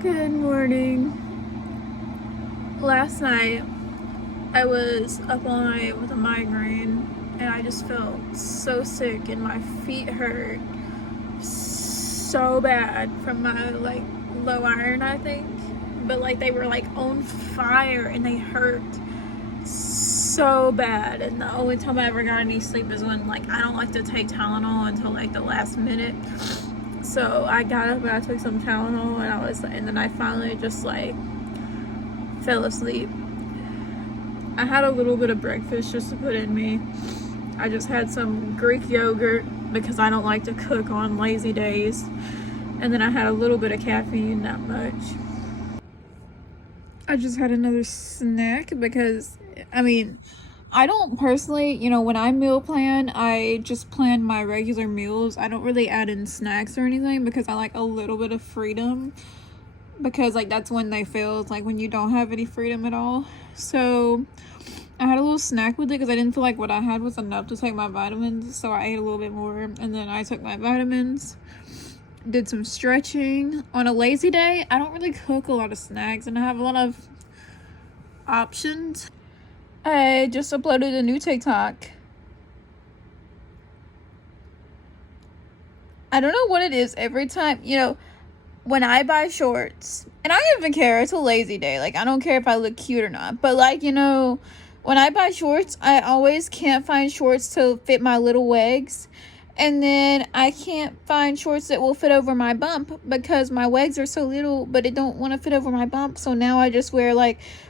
Good morning. Last night I was up all night with a migraine and I just felt so sick and my feet hurt so bad from my low iron, I think. But they were on fire and they hurt so bad. And the only time I ever got any sleep is when I don't like to take Tylenol until the last minute. So I got up and I took some Tylenol and then I finally just fell asleep. I had a little bit of breakfast just to put in me. I just had some Greek yogurt because I don't like to cook on lazy days. And then I had a little bit of caffeine, not much. I just had another snack because, I don't personally, when I meal plan, I just plan my regular meals. I don't really add in snacks or anything because I like a little bit of freedom. Because that's when they fail, when you don't have any freedom at all. So I had a little snack with it because I didn't feel like what I had was enough to take my vitamins. So I ate a little bit more and then I took my vitamins, did some stretching. On a lazy day, I don't really cook a lot of snacks and I have a lot of options. I just uploaded a new TikTok. I don't know what it is every time, when I buy shorts, and I don't even care, it's a lazy day. I don't care if I look cute or not. But when I buy shorts, I always can't find shorts to fit my little legs. And then I can't find shorts that will fit over my bump because my legs are so little, but it don't want to fit over my bump. So now I just wear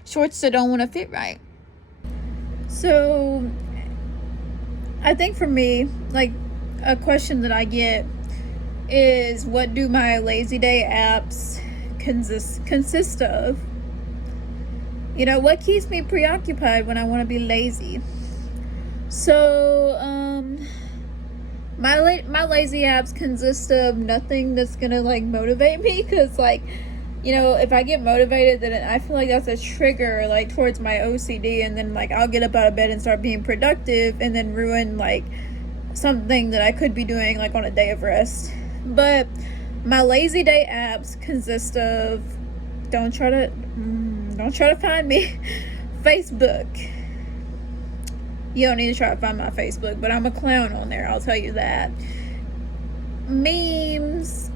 shorts that don't want to fit right. So I think for me, a question that I get is, what do my lazy day apps consist of? What keeps me preoccupied when I want to be lazy? So my lazy apps consist of nothing that's gonna motivate me, because if I get motivated, then I feel like that's a trigger towards my OCD, and then I'll get up out of bed and start being productive and then ruin something that I could be doing on a day of rest. But my lazy day apps consist of, don't try to find me, Facebook. You don't need to try to find my Facebook, but I'm a clown on there, I'll tell you that. Memes,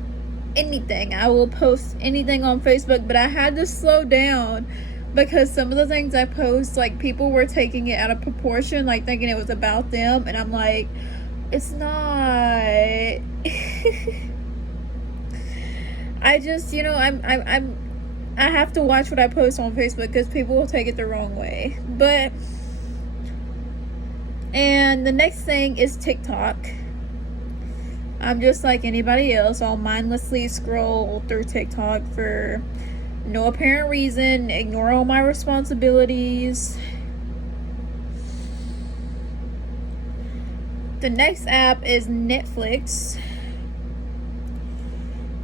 anything. I will post anything on Facebook, but I had to slow down because some of the things I post, people were taking it out of proportion, thinking it was about them, and I'm like, it's not. I just, I have to watch what I post on Facebook because people will take it the wrong way. And the next thing is TikTok. I'm just like anybody else. I'll mindlessly scroll through TikTok for no apparent reason, ignore all my responsibilities. The next app is Netflix.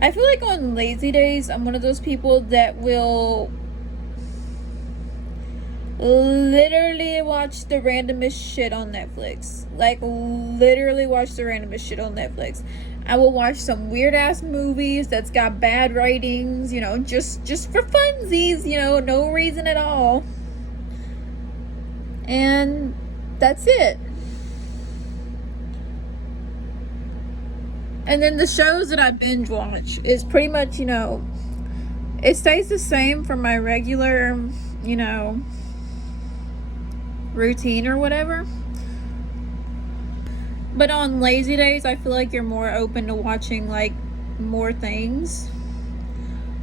I feel like on lazy days, I'm one of those people that will literally watch the randomest shit on Netflix. Literally watch the randomest shit on Netflix. I will watch some weird ass movies that's got bad ratings, just for funsies, no reason at all. And that's it. And then the shows that I binge watch is pretty much, it stays the same from my regular, routine or whatever. But on lazy days, I feel like you're more open to watching more things.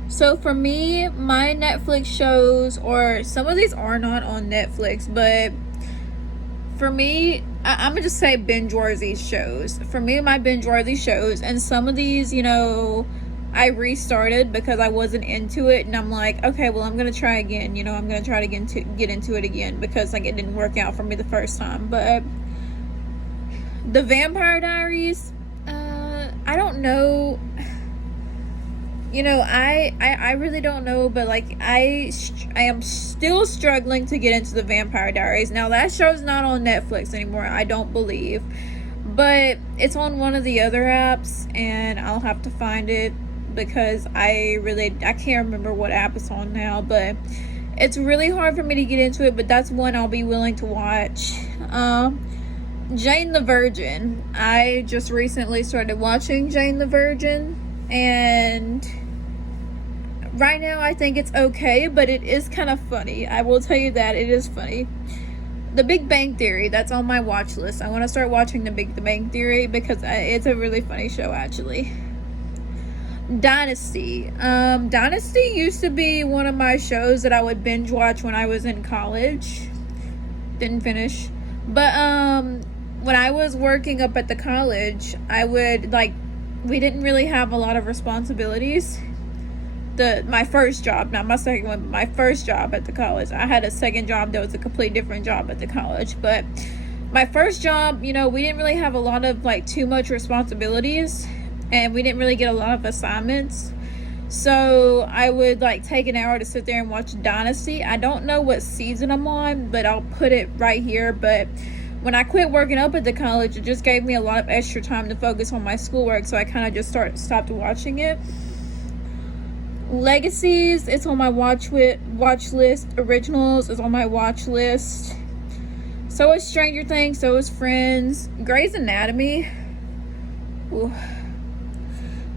So for me, my Netflix shows, or some of these are not on Netflix, but for me, I'm gonna just say binge-worthy shows. For me, my binge-worthy shows, and some of these, I restarted because I wasn't into it, and I'm like, okay, well, I'm gonna try again. I'm gonna try to get into it again because it didn't work out for me the first time. But the Vampire Diaries, I don't know. I really don't know, but I am still struggling to get into the Vampire Diaries. Now that show's not on Netflix anymore, I don't believe, but it's on one of the other apps, and I'll have to find it. because I can't remember what app it's on now, but it's really hard for me to get into it, but that's one I'll be willing to watch. Jane the Virgin. I just recently started watching Jane the Virgin, and right now I think it's okay, but it is kind of funny. I will tell you that it is funny. The Big Bang Theory, that's on my watch list. I want to start watching The Big Bang Theory because it's a really funny show, actually. Dynasty. Dynasty used to be one of my shows that I would binge watch when I was in college. Didn't finish. But when I was working up at the college, we didn't really have a lot of responsibilities. My first job, not my second one, my first job at the college. I had a second job that was a complete different job at the college, but my first job, we didn't really have a lot of too much responsibilities, and we didn't really get a lot of assignments. So I would take an hour to sit there and watch Dynasty. I don't know what season I'm on, but I'll put it right here. But when I quit working up at the college, it just gave me a lot of extra time to focus on my schoolwork, so I kind of just stopped watching it. Legacies, it's on my watch list. Originals is on my watch list. So is Stranger Things, so is Friends. Grey's Anatomy. Ooh.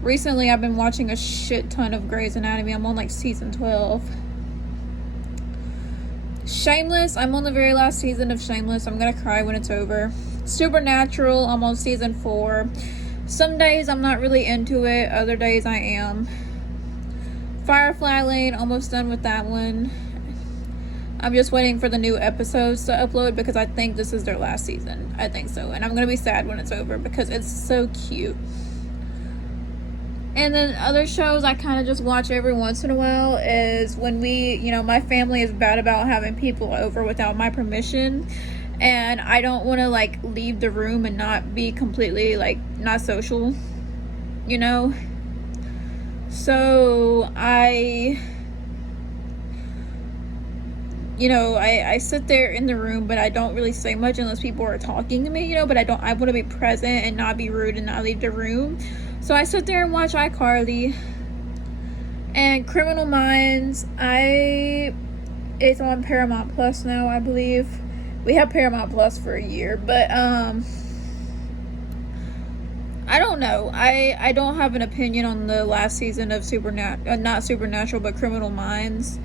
Recently I've been watching a shit ton of Grey's Anatomy. I'm on season 12. Shameless, I'm on the very last season of Shameless. I'm gonna cry when it's over. Supernatural, I'm on season 4. Some days I'm not really into it, other days I am. Firefly Lane, almost done with that one. I'm just waiting for the new episodes to upload because I think this is their last season. I think so. And I'm going to be sad when it's over because it's so cute. And then other shows I kind of just watch every once in a while is when my family is bad about having people over without my permission. And I don't want to leave the room and not be completely not social, So I sit there in the room, but I don't really say much unless people are talking to me, but I want to be present and not be rude and not leave the room. So I sit there and watch iCarly. And Criminal Minds, it's on Paramount Plus now, I believe. We have Paramount Plus for a year, but I don't know. I don't have an opinion on the last season of not Supernatural, but Criminal Minds.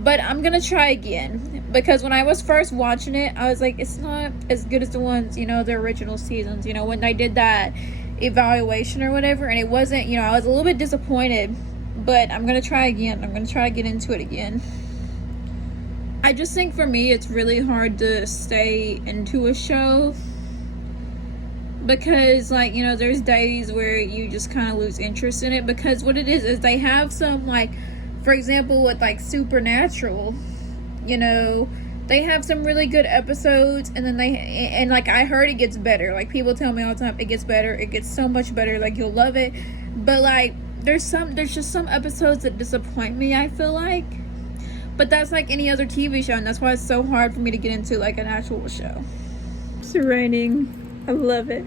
But I'm going to try again. Because when I was first watching it, I was like, it's not as good as the ones, the original seasons. When they did that evaluation or whatever. And it wasn't, I was a little bit disappointed. But I'm going to try again. I'm going to try to get into it again. I just think for me, it's really hard to stay into a show. Because, there's days where you just kind of lose interest in it. Because what it is they have some, for example, with, Supernatural, they have some really good episodes. And then I heard it gets better. People tell me all the time, it gets better. It gets so much better. You'll love it. But, there's just some episodes that disappoint me, I feel like. But that's any other TV show. And that's why it's so hard for me to get into, an actual show. It's raining. I love it.